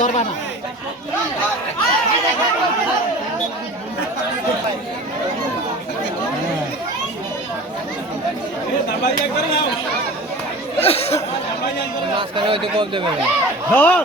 ধরবা না দেবে হ্যাঁ। ধর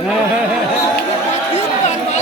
হ্যাঁ